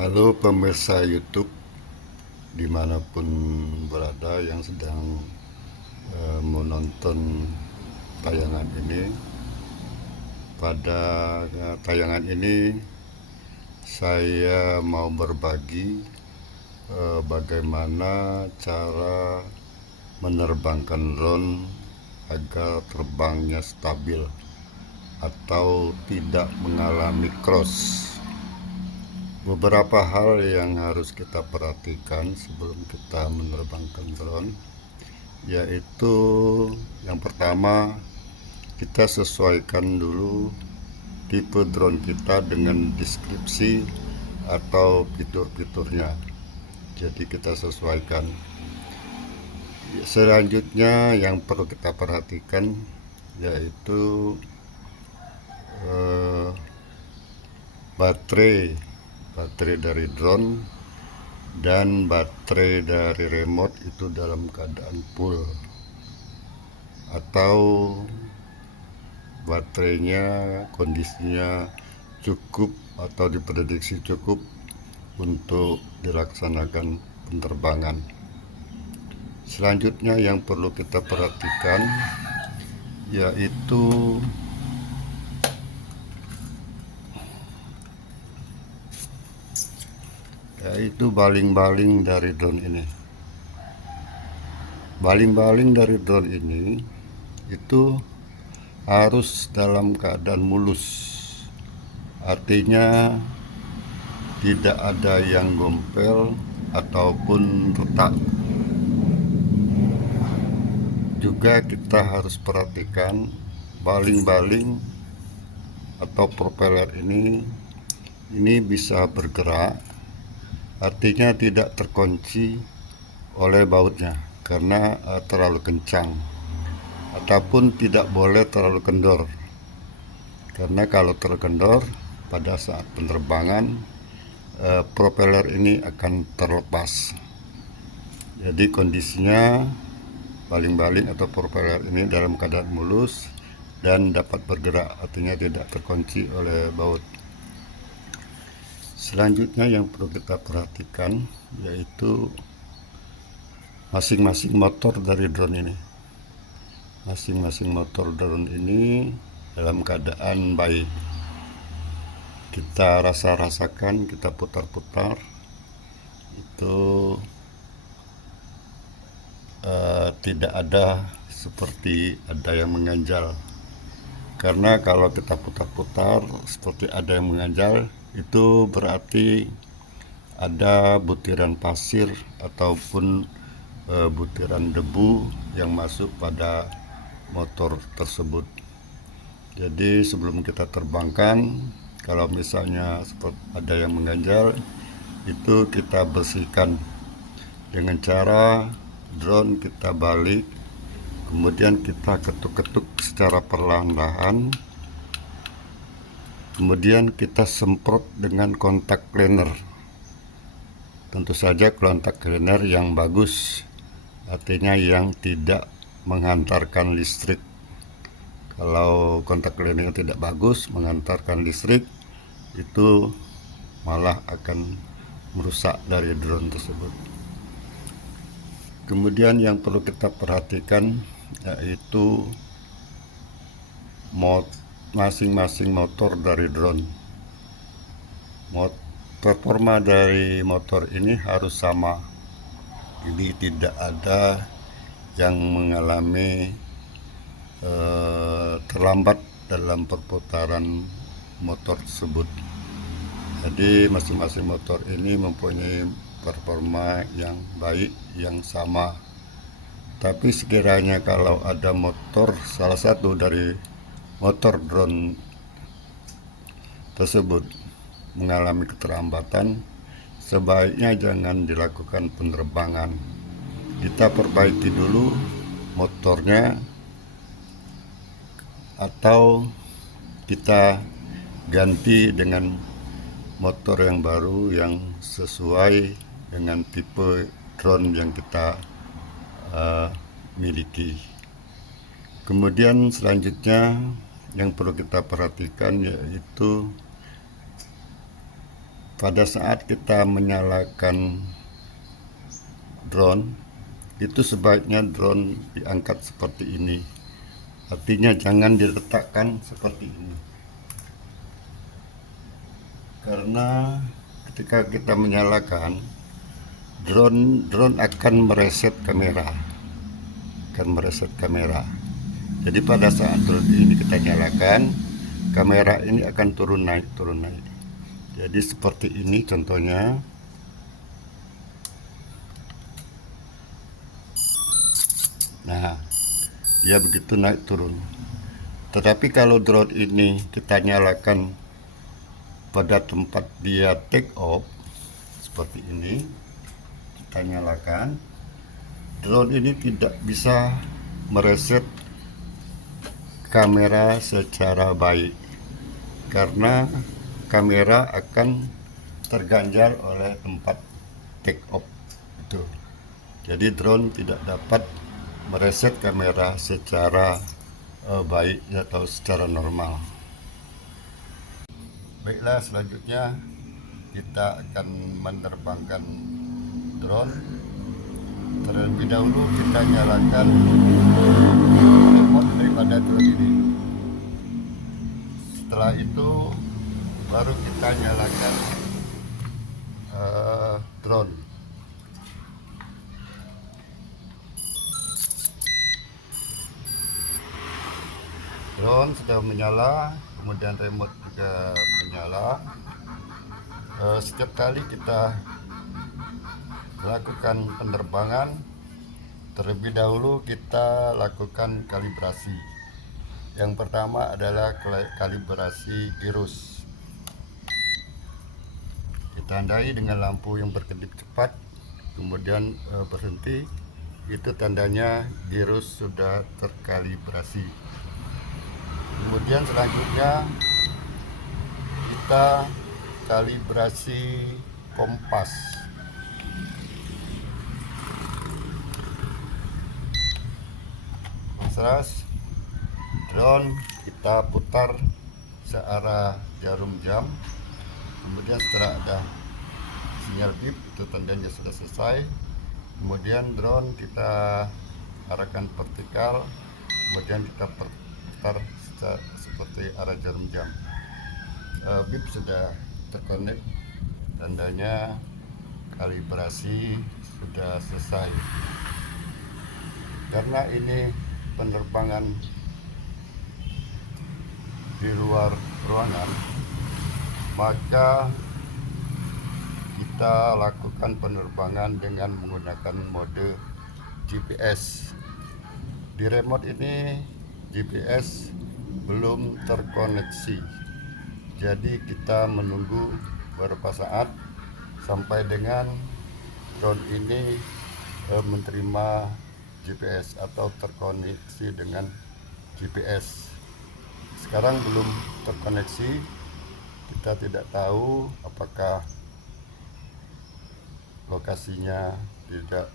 Halo pemirsa YouTube dimanapun berada yang sedang menonton tayangan ini. Pada tayangan ini saya mau berbagi bagaimana cara menerbangkan drone agar terbangnya stabil atau tidak mengalami cross. Beberapa hal yang harus kita perhatikan sebelum kita menerbangkan drone, yaitu yang pertama, kita sesuaikan dulu tipe drone kita dengan deskripsi atau fitur-fiturnya. Jadi kita sesuaikan. Selanjutnya yang perlu kita perhatikan yaitu baterai dari drone dan baterai dari remote itu dalam keadaan full atau baterainya kondisinya cukup atau diprediksi cukup untuk dilaksanakan penerbangan. Selanjutnya yang perlu kita perhatikan yaitu baling-baling dari drone ini. Baling-baling dari drone ini itu harus dalam keadaan mulus, artinya tidak ada yang gompel ataupun retak. Juga kita harus perhatikan baling-baling atau propeller ini bisa bergerak, artinya tidak terkunci oleh bautnya karena terlalu kencang, ataupun tidak boleh terlalu kendor, karena kalau terkendor pada saat penerbangan propeller ini akan terlepas. Jadi kondisinya baling-baling atau propeller ini dalam keadaan mulus dan dapat bergerak, artinya tidak terkunci oleh baut. Selanjutnya yang perlu kita perhatikan yaitu masing-masing motor dari drone ini. Masing-masing motor drone ini dalam keadaan baik. Kita rasakan, kita putar-putar, itu tidak ada seperti ada yang mengganjal. Karena kalau kita putar-putar seperti ada yang mengganjal, itu berarti ada butiran pasir ataupun butiran debu yang masuk pada motor tersebut. Jadi sebelum kita terbangkan, kalau misalnya ada yang mengganjal, itu kita bersihkan dengan cara drone kita balik, kemudian kita ketuk-ketuk secara perlahan-lahan, kemudian kita semprot dengan kontak cleaner. Tentu saja kontak cleaner yang bagus, artinya yang tidak menghantarkan listrik. Kalau kontak cleaner yang tidak bagus menghantarkan listrik, itu malah akan merusak dari drone tersebut. Kemudian yang perlu kita perhatikan yaitu masing-masing motor dari drone. Performa dari motor ini harus sama, jadi tidak ada yang mengalami terlambat dalam perputaran motor tersebut. Jadi masing-masing motor ini mempunyai performa yang baik, yang sama. Tapi sekiranya kalau ada motor, salah satu dari motor drone tersebut mengalami keterlambatan, sebaiknya jangan dilakukan penerbangan. Kita perbaiki dulu motornya, atau kita ganti dengan motor yang baru yang sesuai dengan tipe drone yang kita miliki. Kemudian selanjutnya yang perlu kita perhatikan yaitu pada saat kita menyalakan drone, itu sebaiknya drone diangkat seperti ini. Artinya jangan diletakkan seperti ini. Karena ketika kita menyalakan drone akan mereset kamera. Jadi pada saat drone ini kita nyalakan, kamera ini akan turun naik. Jadi seperti ini contohnya. Nah, dia begitu naik turun. Tetapi kalau drone ini kita nyalakan pada tempat dia take off seperti ini, kita nyalakan, drone ini tidak bisa mereset kamera secara baik karena kamera akan terganjal oleh tempat take off itu. Jadi drone tidak dapat mereset kamera secara baik atau secara normal. Baiklah, selanjutnya kita akan menerbangkan drone. Terlebih dahulu kita nyalakan remote daripada drone ini. Setelah itu baru kita nyalakan drone. Drone sudah menyala, kemudian remote juga menyala. Setiap kali kita melakukan penerbangan, terlebih dahulu kita lakukan kalibrasi. Yang pertama adalah kalibrasi girus. Ditandai dengan lampu yang berkedip cepat, kemudian berhenti. Itu tandanya girus sudah terkalibrasi. Kemudian selanjutnya kita kalibrasi kompas. Kontras drone kita putar searah jarum jam. Kemudian setelah ada sinyal bip, itu tandanya sudah selesai. Kemudian drone kita arahkan vertikal, kemudian kita putar seperti arah jarum jam. Bip sudah terkonek, tandanya kalibrasi sudah selesai. Karena ini penerbangan di luar ruangan, maka kita lakukan penerbangan dengan menggunakan mode GPS. Di remote ini GPS belum terkoneksi, jadi kita menunggu beberapa saat sampai dengan drone ini menerima GPS atau terkoneksi dengan GPS. Sekarang belum terkoneksi, kita tidak tahu apakah lokasinya tidak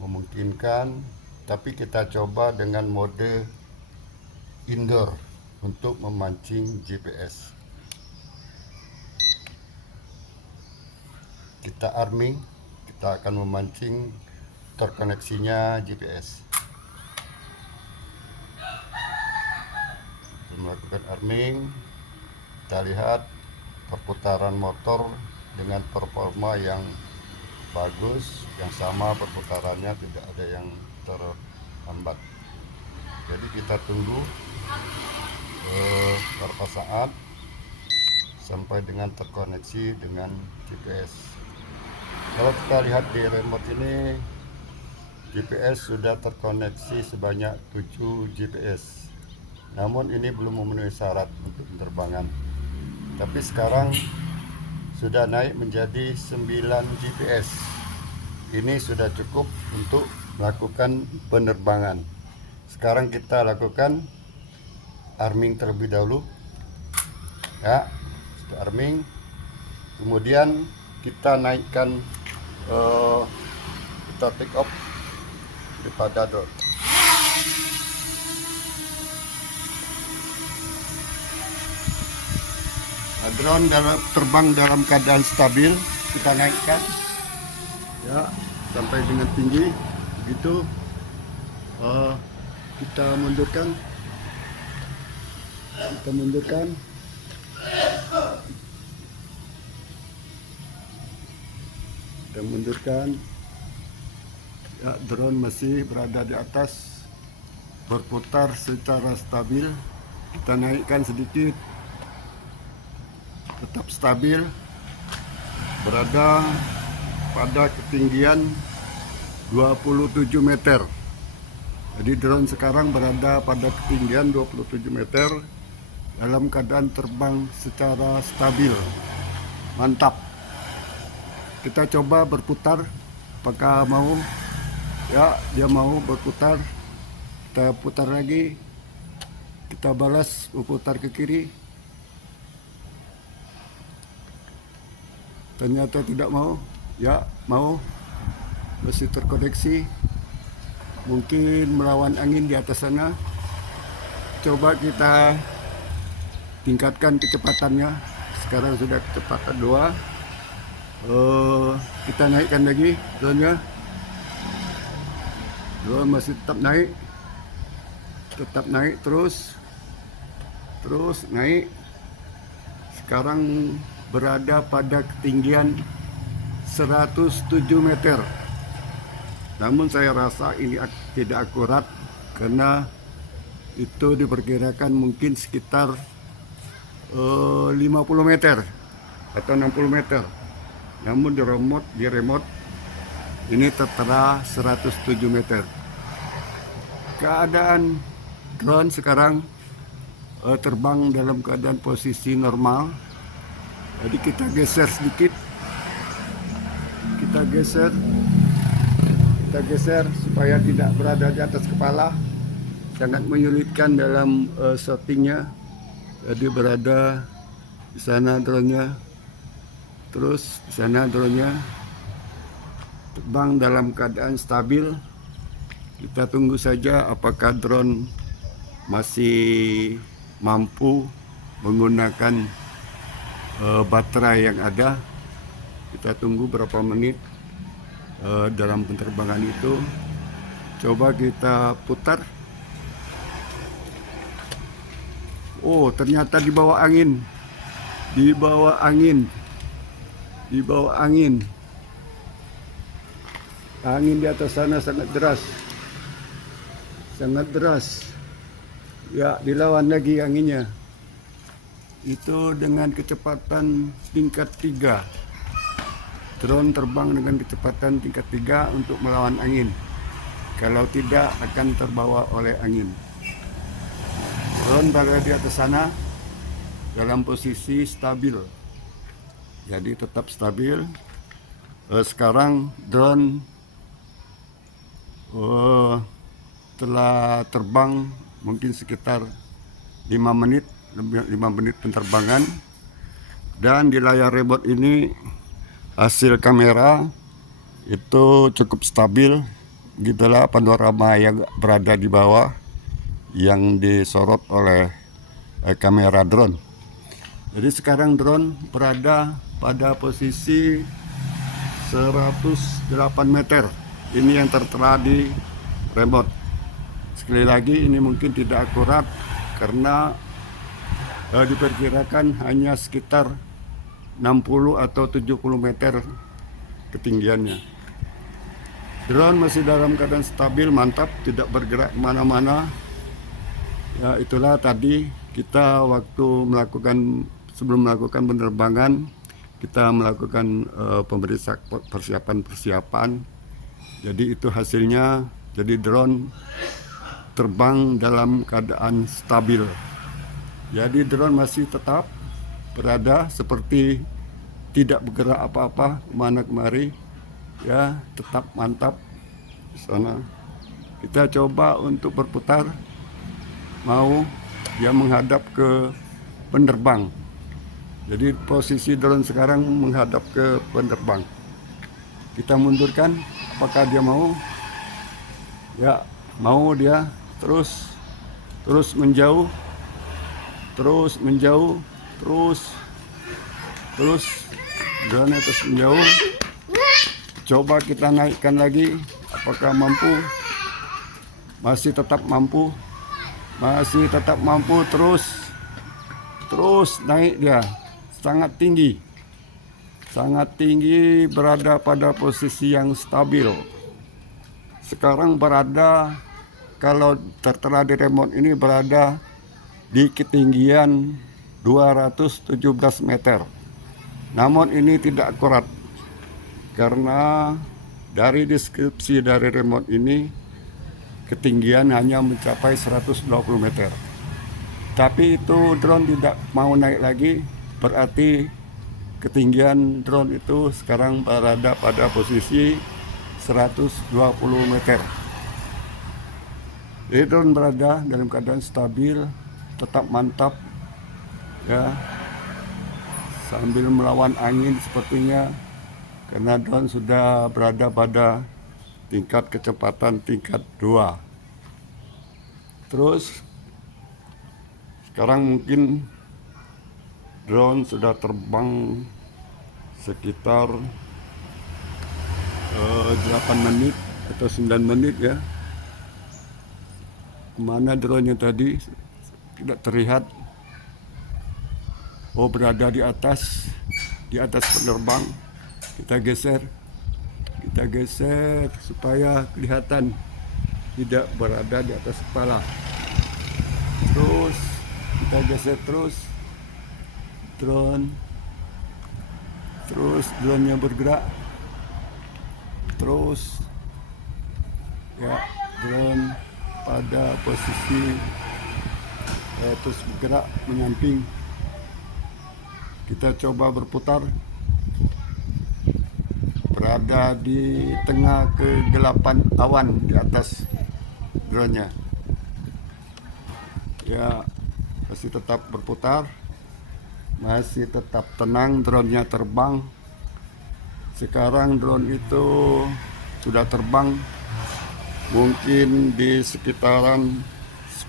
memungkinkan, tapi kita coba dengan mode indoor untuk memancing GPS. Kita arming, kita akan memancing terkoneksinya GPS. Melakukan arming, kita lihat perputaran motor dengan performa yang bagus, yang sama perputarannya, tidak ada yang terhambat. Jadi kita tunggu beberapa saat sampai dengan terkoneksi dengan GPS. Kalau kita lihat di remote ini, GPS sudah terkoneksi sebanyak 7 GPS. Namun ini belum memenuhi syarat untuk penerbangan. Tapi sekarang sudah naik menjadi 9 GPS. Ini sudah cukup untuk melakukan penerbangan. Sekarang kita lakukan arming terlebih dahulu. Ya, sudah arming. Kemudian kita naikkan, kita take off daripada drone. Drone terbang dalam keadaan stabil, kita naikkan ya sampai dengan tinggi begitu. Kita mundurkan ya, drone masih berada di atas, berputar secara stabil. Kita naikkan sedikit, tetap stabil, berada pada ketinggian 27 meter. Jadi drone sekarang berada pada ketinggian 27 meter dalam keadaan terbang secara stabil. Mantap. Kita coba berputar, apakah mau? Ya, dia mau berputar. Kita putar lagi, kita balas berputar ke kiri. Ternyata tidak mau. Ya, mau. Masih terkoneksi. Mungkin melawan angin di atas sana. Coba kita tingkatkan kecepatannya. Sekarang sudah kecepatan 2. Kita naikkan lagi drone-nya. Drone masih tetap naik terus naik. Sekarang berada pada ketinggian 107 meter. Namun saya rasa ini tidak akurat karena itu diperkirakan mungkin sekitar 50 meter atau 60 meter. Namun di remote ini tertera 107 meter. Keadaan drone sekarang terbang dalam keadaan posisi normal. Jadi kita geser sedikit. Kita geser supaya tidak berada di atas kepala. Sangat menyulitkan dalam shootingnya. Jadi berada di sana drone-nya. Terus di sana drone-nya terbang dalam keadaan stabil. Kita tunggu saja apakah drone masih mampu menggunakan baterai yang ada. Kita tunggu berapa menit dalam penerbangan itu. Coba kita putar. Oh, ternyata di bawah angin. Di bawah angin. Angin di atas sana sangat deras. Ya, dilawan lagi anginnya. Itu dengan kecepatan tingkat 3. Drone terbang dengan kecepatan tingkat 3 untuk melawan angin. Kalau tidak akan terbawa oleh angin. Drone berada di atas sana dalam posisi stabil. Jadi tetap stabil. Sekarang drone telah terbang mungkin sekitar 5 menit penerbangan. Dan di layar remote ini hasil kamera itu cukup stabil. Gitulah panorama yang berada di bawah yang disorot oleh kamera drone. Jadi sekarang drone berada pada posisi 108 meter. Ini yang tertera di remote. Sekali lagi ini mungkin tidak akurat karena diperkirakan hanya sekitar 60 atau 70 meter ketinggiannya. Drone masih dalam keadaan stabil, mantap, tidak bergerak kemana-mana. Ya, itulah tadi kita sebelum melakukan penerbangan, kita melakukan persiapan. Jadi itu hasilnya. Jadi drone terbang dalam keadaan stabil. Jadi drone masih tetap berada seperti tidak bergerak apa-apa kemana kemari. Ya, tetap mantap di sana. Kita coba untuk berputar. Mau dia menghadap ke penerbang. Jadi posisi drone sekarang menghadap ke penerbang. Kita mundurkan, apakah dia mau? Ya, mau dia. Terus menjauh, terus Terus drone terus menjauh. Coba kita naikkan lagi. Apakah mampu? Masih tetap mampu. Masih tetap mampu. Terus naik dia. Sangat tinggi. Sangat tinggi, berada pada posisi yang stabil. Sekarang berada, kalau tertera di remote ini, berada di ketinggian 217 meter. Namun ini tidak akurat karena dari deskripsi dari remote ini ketinggian hanya mencapai 120 meter. Tapi itu drone tidak mau naik lagi, berarti ketinggian drone itu sekarang berada pada posisi 120 meter. Jadi drone berada dalam keadaan stabil, tetap mantap ya, sambil melawan angin sepertinya, karena drone sudah berada pada tingkat kecepatan tingkat 2. Terus sekarang mungkin drone sudah terbang sekitar 8 menit atau 9 menit ya. Kemana drone-nya tadi tidak terlihat. Oh, berada di atas penerbang. Kita geser supaya kelihatan tidak berada di atas kepala. Terus kita geser terus drone-nya bergerak terus ya, drone pada posisi terus bergerak menyamping. Kita coba berputar, berada di tengah kegelapan awan di atas drone-nya ya, masih tetap berputar. Masih tetap tenang, drone-nya terbang. Sekarang drone itu sudah terbang mungkin di sekitaran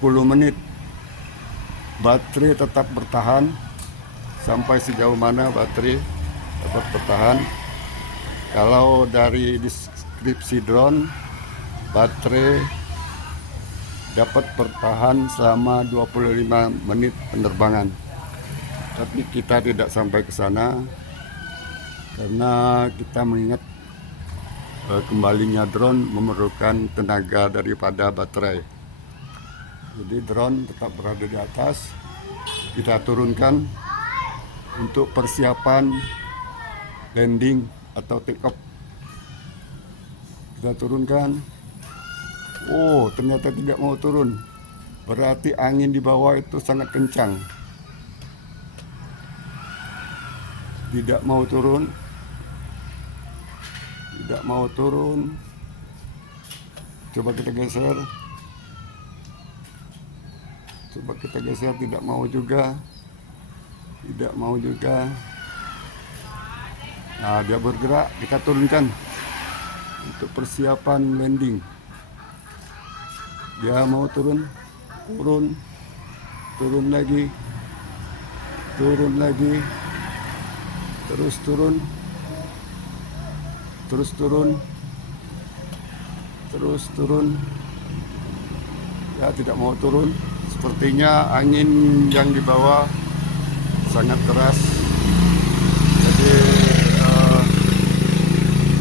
10 menit. Baterai tetap bertahan. Sampai sejauh mana baterai tetap bertahan? Kalau dari deskripsi drone, baterai dapat bertahan selama 25 menit penerbangan. Tapi kita tidak sampai ke sana karena kita mengingat kembalinya drone memerlukan tenaga daripada baterai. Jadi drone tetap berada di atas. Kita turunkan untuk persiapan landing atau take off. Kita turunkan. Oh, ternyata tidak mau turun. Berarti angin di bawah itu sangat kencang. Tidak mau turun. Coba kita geser. Tidak mau juga. Nah, dia bergerak, kita turunkan untuk persiapan landing. Dia mau turun lagi, terus turun. Ya, tidak mau turun. Sepertinya angin yang di bawah sangat keras. Jadi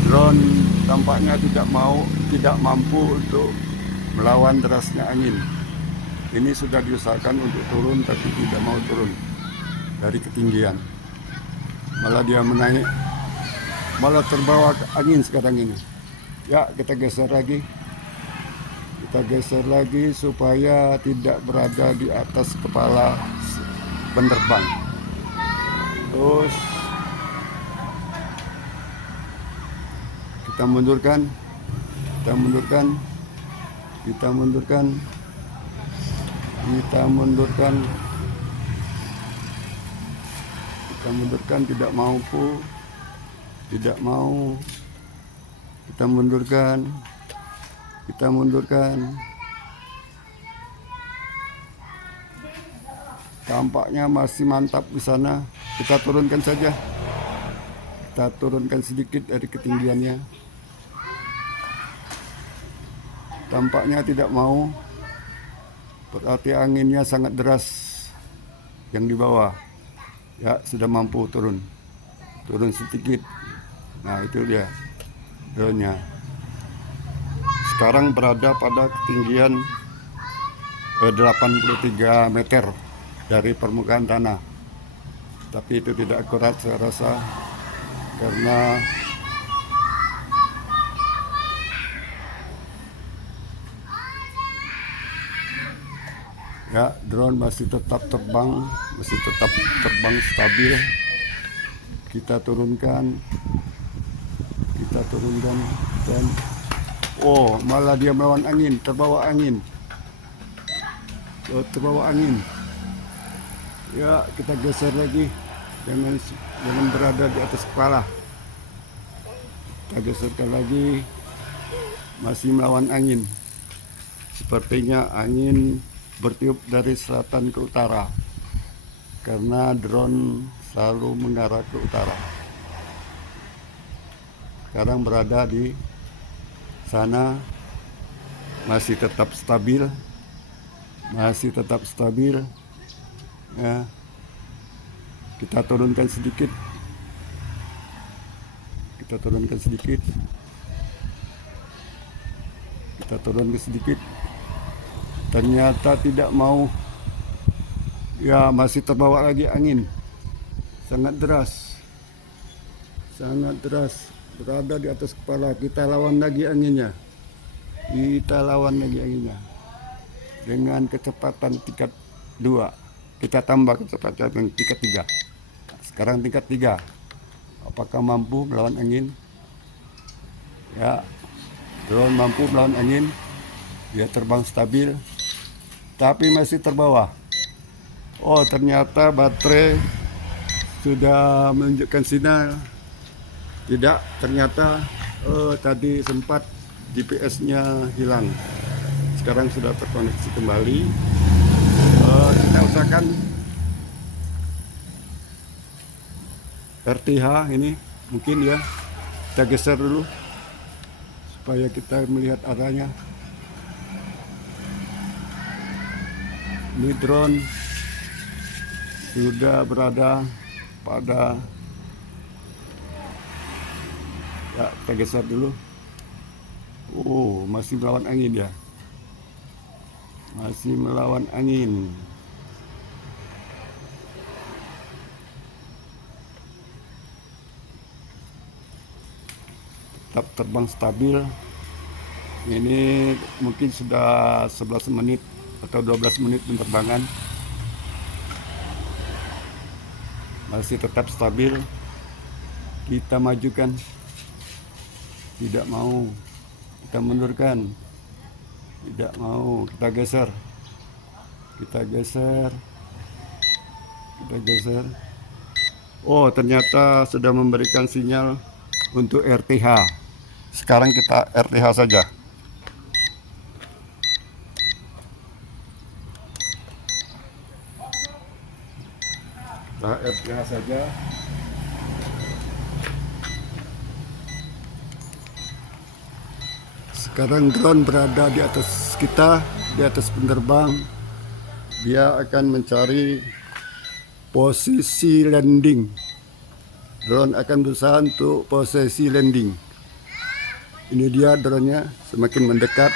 drone tampaknya tidak mampu untuk melawan derasnya angin. Ini sudah diusahakan untuk turun tapi tidak mau turun dari ketinggian. Malah dia menaik, malah terbawa ke angin sekarang ini. Ya, kita geser lagi supaya tidak berada di atas kepala penerbang. Terus kita mundurkan, tidak mau. Kita mundurkan. Tampaknya masih mantap di sana. Kita turunkan saja. Kita turunkan sedikit dari ketinggiannya. Tampaknya tidak mau, berarti anginnya sangat deras yang di bawah. Ya, sudah mampu turun sedikit. Nah, itu dia drone-nya. Sekarang berada pada ketinggian 83 meter dari permukaan tanah. Tapi itu tidak akurat saya rasa, karena ya, drone masih tetap terbang stabil. Kita turunkan dan malah dia melawan angin, terbawa angin. Ya, kita geser lagi, jangan berada di atas kepala. Kita geserkan lagi, masih melawan angin. Sepertinya angin bertiup dari selatan ke utara, karena drone selalu mengarah ke utara. Sekarang berada di sana, masih tetap stabil. Ya, kita turunkan sedikit. Ternyata tidak mau. Ya, masih terbawa lagi angin. Sangat deras. Berada di atas kepala. Kita lawan lagi anginnya. Dengan kecepatan tingkat 2. Kita tambah kecepatan tingkat 3. Sekarang tingkat 3. Apakah mampu melawan angin? Ya, drone mampu melawan angin. Dia terbang stabil, tapi masih terbawa. Ternyata baterai sudah menunjukkan sinyal. Tidak, ternyata tadi sempat GPS-nya hilang. Sekarang sudah terkoneksi kembali. Kita usahakan RTH ini mungkin ya. Kita geser dulu supaya kita melihat arahnya. Ini drone sudah berada pada, ya, kita geser dulu. Masih melawan angin ya. Tetap terbang stabil. Ini mungkin sudah 11 menit atau 12 menit penerbangan. Masih tetap stabil. Kita majukan, tidak mau. Kita mundurkan, tidak mau. Kita geser. Ternyata sudah memberikan sinyal untuk RTH. Sekarang kita RTH saja. Sekarang drone berada di atas kita, di atas penerbang. Dia akan mencari posisi landing. Drone akan berusaha untuk posisi landing. Ini dia drone-nya, semakin mendekat.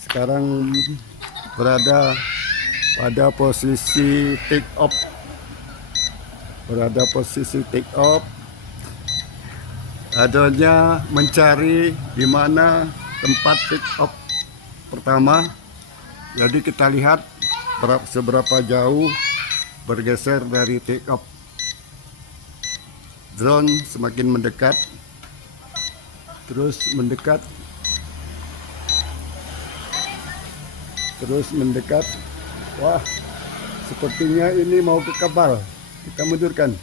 Sekarang berada pada posisi take off. Adanya mencari di mana tempat take off pertama. Jadi kita lihat seberapa jauh bergeser dari take off. Drone semakin mendekat, terus mendekat. Wah, sepertinya ini mau ke kapal. Kita mundurkan.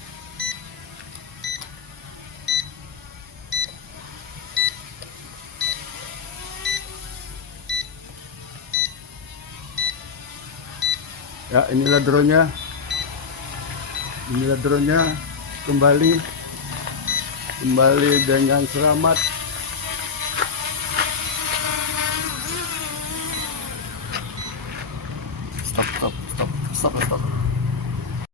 Ya, Ya, inilah drone-nya. Inilah drone-nya kembali dengan selamat. Stop.